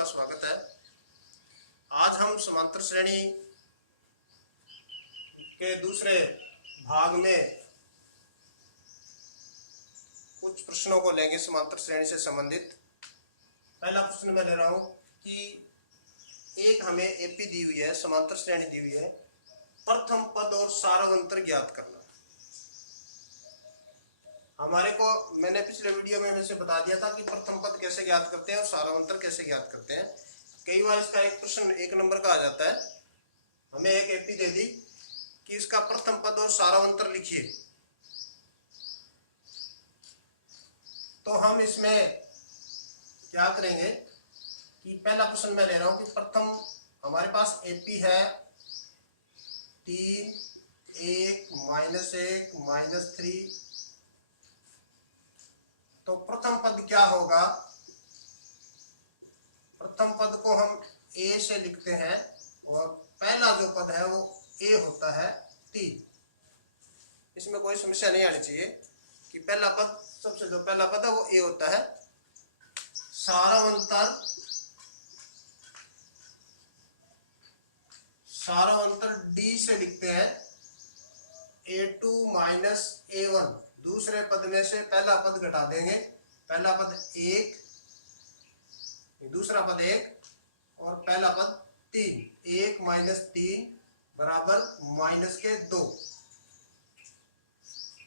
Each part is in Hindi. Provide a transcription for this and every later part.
आपका स्वागत है। आज हम समांतर श्रेणी के दूसरे भाग में कुछ प्रश्नों को लेंगे समांतर श्रेणी से संबंधित। पहला प्रश्न मैं ले रहा हूं कि एक हमें एपी दी हुई है, समांतर श्रेणी दी हुई है, प्रथम पद और सारावंतर ज्ञात करना। हमारे को मैंने पिछले वीडियो में वैसे बता दिया था कि प्रथम पद कैसे ज्ञात करते हैं और सारावंतर कैसे ज्ञात करते हैं। कई बार इसका एक प्रश्न 1 नंबर का आ जाता है, हमें एक एपी दे दी कि इसका प्रथम पद और सारावंतर लिखिए। तो हम इसमें क्या करेंगे कि पहला प्रश्न मैं ले रहा हूं कि प्रथम हमारे पास एपी है 3, 1, -1, -3। तो प्रथम पद क्या होगा? प्रथम पद को हम ए से लिखते हैं और पहला जो पद है वो ए होता है 3। इसमें कोई समस्या नहीं आनी चाहिए कि पहला पद, सबसे जो पहला पद है वो ए होता है। सारावंतर डी से लिखते हैं A2 - A1। दूसरे पद में से पहला पद घटा देंगे, पहला पद 1, दूसरा पद 1 और पहला पद 3। 1 - 3 बराबर -2।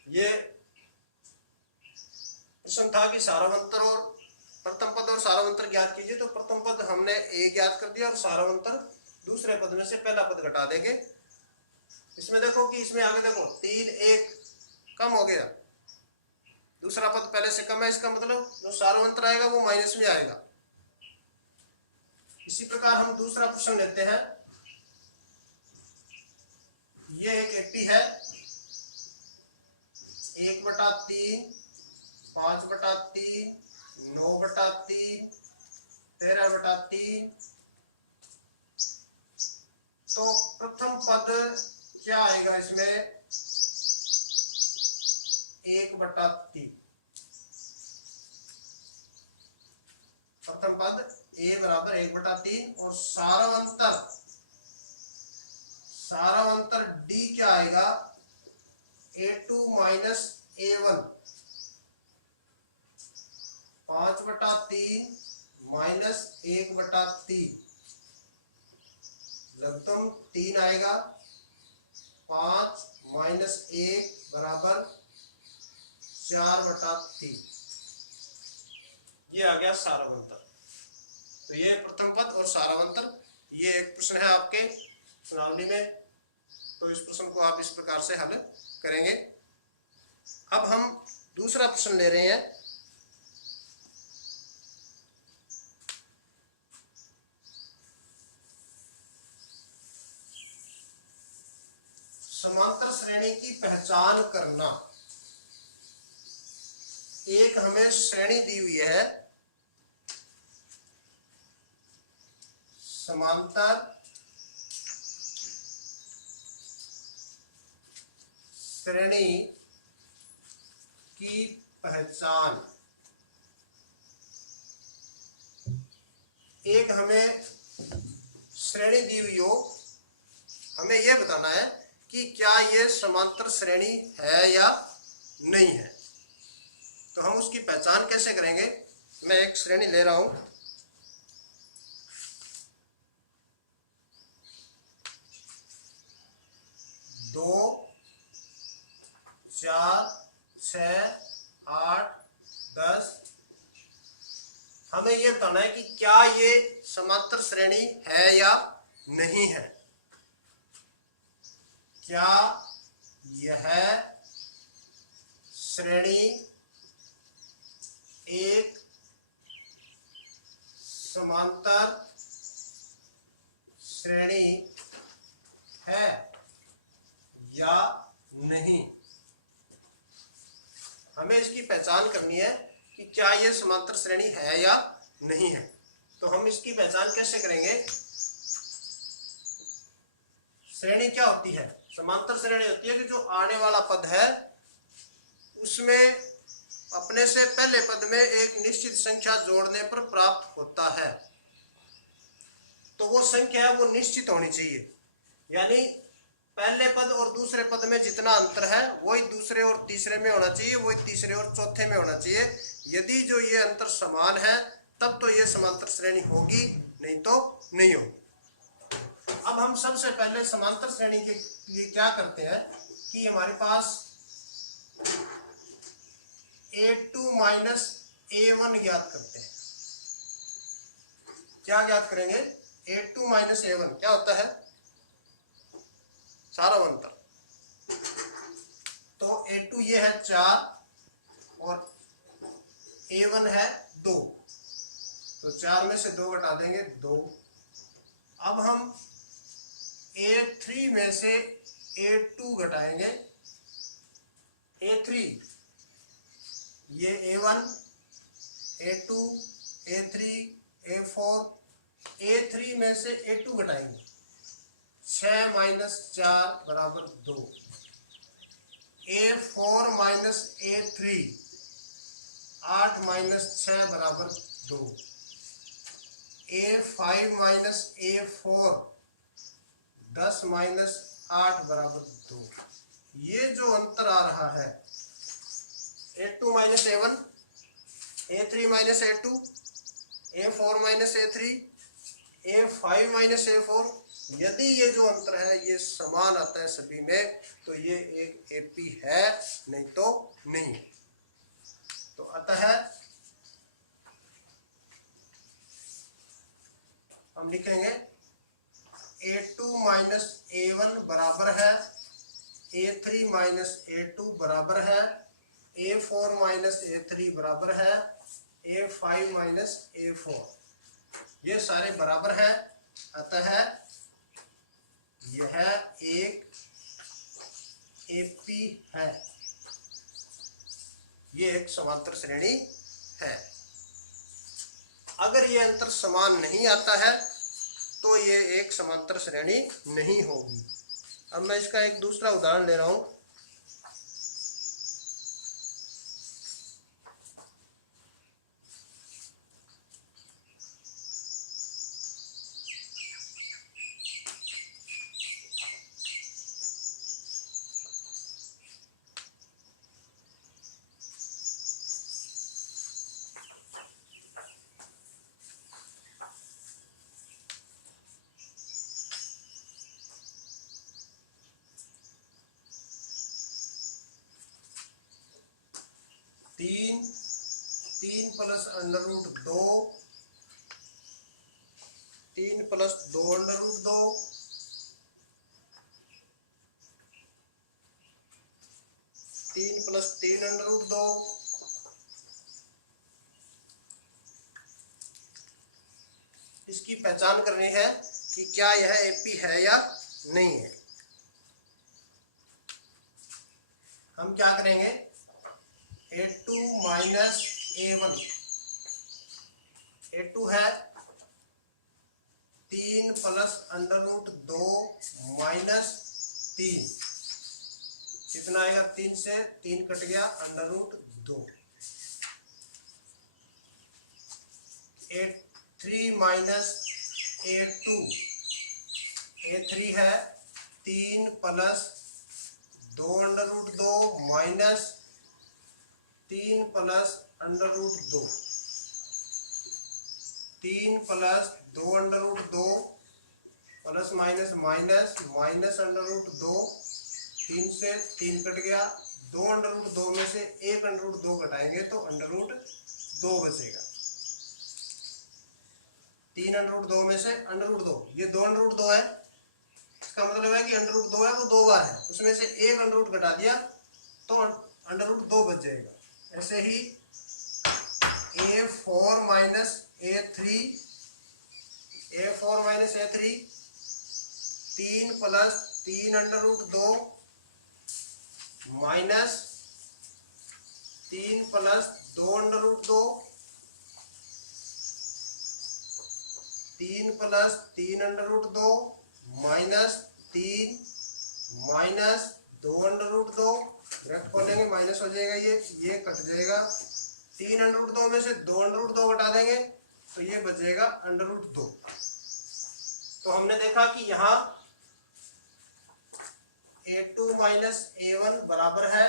ये प्रश्न था कि सारावंतर और प्रथम पद और सारावंतर ज्ञात कीजिए। तो प्रथम पद हमने ए ज्ञात कर दिया और सारावंतर दूसरे पद में से पहला पद घटा देंगे। इसमें देखो कि इसमें आगे देखो 3, 1 कम हो गया, दूसरा पद पहले से कम है, इसका मतलब जो सारावंतर आएगा वो माइनस में आएगा। इसी प्रकार हम दूसरा प्रश्न लेते हैं। ये एक एपी है 1/3, 5/3, 9/3, 13/3। तो प्रथम पद क्या आएगा इसमें? 1/3। प्रथम पद ए बराबर 1/3 और सारावंतर डी क्या आएगा? A2 - A1। 5/3 - 1/3 लघुत्तम 3 आएगा। 5 - 1 बराबर 4/3। ये आ गया सारावंतर। तो ये प्रथम पद और सारावंतर, ये एक प्रश्न है आपके सुनावली में। तो इस प्रश्न को आप इस प्रकार से हल करेंगे। अब हम दूसरा प्रश्न ले रहे हैं। समांतर श्रेणी की पहचान करना। एक हमें श्रेणी दी हुई है, समांतर श्रेणी की पहचान। एक हमें श्रेणी दी हुई हो, हमें यह बताना है कि क्या ये समांतर श्रेणी है या नहीं है। तो हम उसकी पहचान कैसे करेंगे? मैं एक श्रेणी ले रहा हूं, दो, 4, 6, 8, 10। हमें यह बताना है कि क्या ये समांतर श्रेणी है या नहीं है। क्या यह श्रेणी एक समांतर श्रेणी है या नहीं। हमें इसकी पहचान करनी है कि क्या यह समांतर श्रेणी है या नहीं है। तो हम इसकी पहचान कैसे करेंगे? श्रेणी क्या होती है? समांतर श्रेणी होती है कि जो आने वाला पद है उसमें अपने से पहले पद में एक निश्चित संख्या जोड़ने पर प्राप्त होता है। तो वो संख्या है वो निश्चित होनी चाहिए, यानी पहले पद और दूसरे पद में जितना अंतर है वही दूसरे और तीसरे में होना चाहिए, वही तीसरे और चौथे में होना चाहिए। यदि जो ये अंतर समान है तब तो ये समांतर श्रेणी होगी, नहीं तो नहीं होगी। अब हम सबसे पहले समांतर श्रेणी के लिए क्या करते हैं कि हमारे पास A2 माइनस A1 ज्ञात करते हैं। क्या ज्ञात करेंगे? A2 माइनस A1 क्या होता है? सारावंतर। तो A2 ये है 4 और A1 है 2, तो 4 में से 2 घटा देंगे 2। अब हम A3 में से A2 घटाएंगे। A3 ये A1 A2 A3 A4, A3 में से A2 घटाएंगे, 6 माइनस 4 बराबर 2। A4 माइनस A3 8 माइनस 6 बराबर 2। A5 माइनस A4 10 माइनस 8 बराबर 2। ये जो अंतर आ रहा है A2 minus A1, A3 minus A2, A4 minus A3, A5 minus A4, यदि ये जो अंतर है ये समान आता है सभी में तो ये एक एपी है, नहीं तो नहीं। तो अतः हम लिखेंगे A2 माइनस A1 बराबर है A3 माइनस A2 बराबर है A4 माइनस A3 बराबर है A5 माइनस A4, ये सारे बराबर है। अतः यह एक एपी है, ये एक समांतर श्रेणी है। अगर ये अंतर समान नहीं आता है तो ये एक समांतर श्रेणी नहीं होगी। अब मैं इसका एक दूसरा उदाहरण ले रहा हूं। तीन plus under root 2, 3 plus 2 under root 2, 3 plus 3 under root 2, इसकी पहचान करनी है कि क्या यह एपी है या नहीं है। हम क्या करेंगे? A2 माइनस A1, A2 है 3 प्लस अंडर रूट 2 माइनस 3, कितना आएगा? 3 से 3 कट गया, under root 2। A3 minus A2, A3 है 3 plus 2 under root 2 minus 3 plus under root 2, 3 plus 2 under root 2 plus minus minus minus under root 2, 3 से 3 कट गया, 2 अंडर रूट 2 में से 1 अंडर रूट 2 घटाएंगे तो अंडर रूट 2 बचेगा। 3 अंडर रूट 2 में से अंडर रूट 2, ये 2 अंडर रूट 2 है, इसका मतलब है कि अंडर रूट 2 है वो 2 बार है, उसमें से 1 अंडर रूट घटा दिया तो अंडर रूट 2 बच जाएगा। ऐसे ही A4 minus A3, A4 minus A3 3 plus 3 under root 2 minus 3 plus 2 under root 2, 3 plus 3 under root 2 minus 3 minus 2 under root 2, bracket खोलेंगे माइनस हो जाएगा, ये कट जाएगा। 3 अंडर रूट 2 में से 2 अंडर रूट 2 घटा देंगे तो ये बचेगा अंडर रूट 2। तो हमने देखा कि यहाँ A2 माइनस A1 बराबर है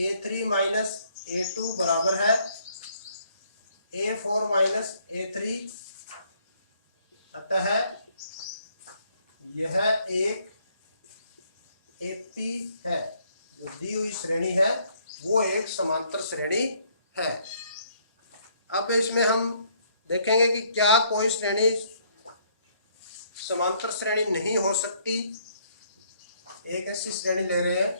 A3 माइनस A2 बराबर है A4 माइनस A3। अतः यह एक एपी है, जो दी हुई श्रेणी है वो एक समांतर श्रेणी है। अब इसमें हम देखेंगे कि क्या कोई श्रेणी समांतर श्रेणी नहीं हो सकती। एक ऐसी श्रेणी ले रहे हैं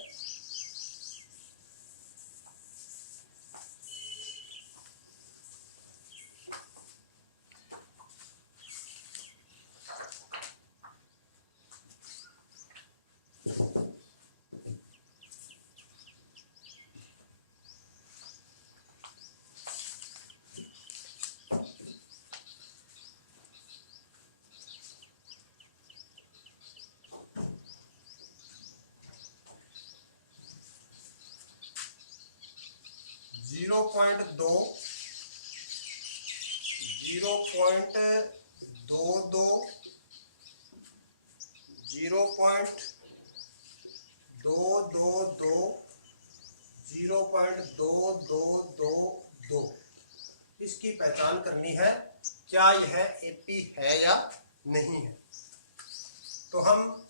जीरो पॉइंट दो 0.22 0.222 0.2222 इसकी पहचान करनी है, क्या यह एपी है या नहीं है। तो हम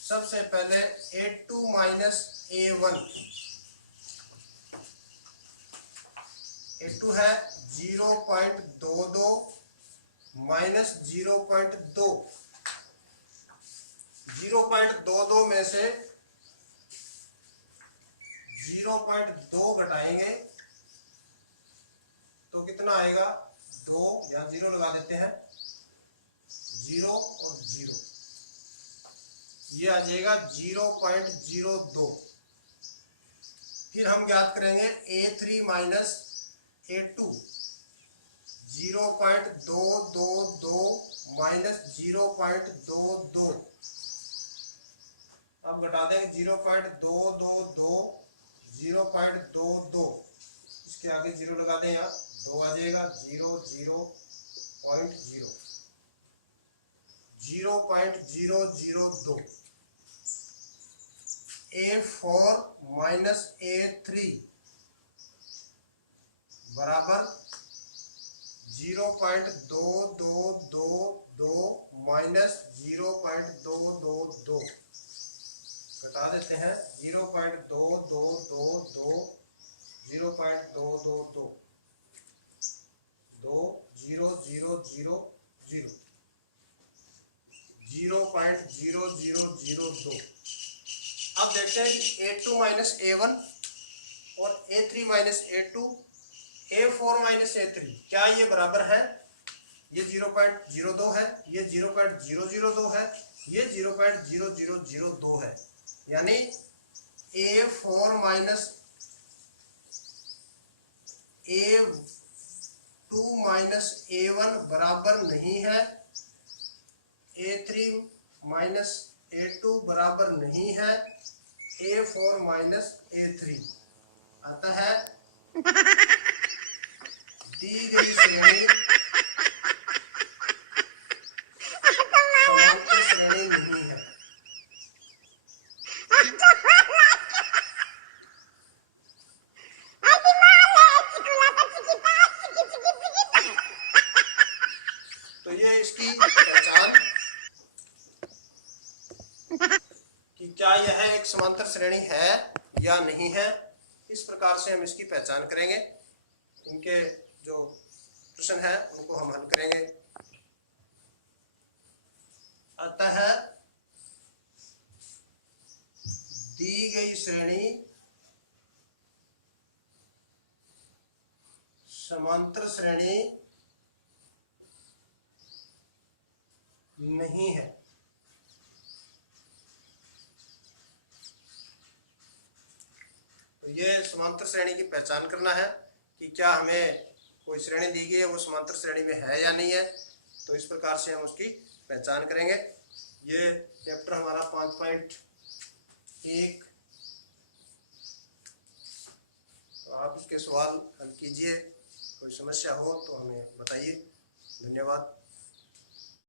सबसे पहले A2 माइनस A1, A2 है 0.22 माइनस 0.2, 0.22 में से 0.2 घटाएंगे तो कितना आएगा 2, या 0 लगा देते हैं, 0 और 0, ये आ जाएगा 0.02। फिर हम ज्ञात करेंगे A3 माइनस A2, 0.222 माइनस 0.22, अब घटा देंगे 0.222 0.22, इसके आगे 0 लगा दें, यहाँ 2 आ जाएगा, 0.002। A4 माइनस A3 बराबर 0.2222 माइनस 0.222, घटा देते हैं 0.2222 0.222 2 0 0 0 0 0.0002। अब देखते हैं कि A2 माइनस A1 और A3 minus A2, A4 minus A3 क्या ये बराबर है। ये 0.02 है, ये 0.002 है, ये 0.0002 है, यानी A4 minus A2 minus A1 बराबर नहीं है, A3 माइनस A2 बराबर नहीं है A4 माइनस A3। अतः दी गई श्रेणी समांतर श्रेणी नहीं है। तो ये इसकी पहचान कि क्या यह एक समांतर श्रेणी है या नहीं है, इस प्रकार से हम इसकी पहचान करेंगे। इनके जो प्रश्न है उनको हम हल करेंगे। अतः दी गई श्रेणी समांतर श्रेणी नहीं है। तो ये समांतर श्रेणी की पहचान करना है कि क्या हमें कोई श्रेणी दी गई है वो समांतर श्रेणी में है या नहीं है। तो इस प्रकार से हम उसकी पहचान करेंगे। ये चैप्टर हमारा 5.1। तो आप इसके सवाल हल कीजिए, कोई समस्या हो तो हमें बताइए। धन्यवाद।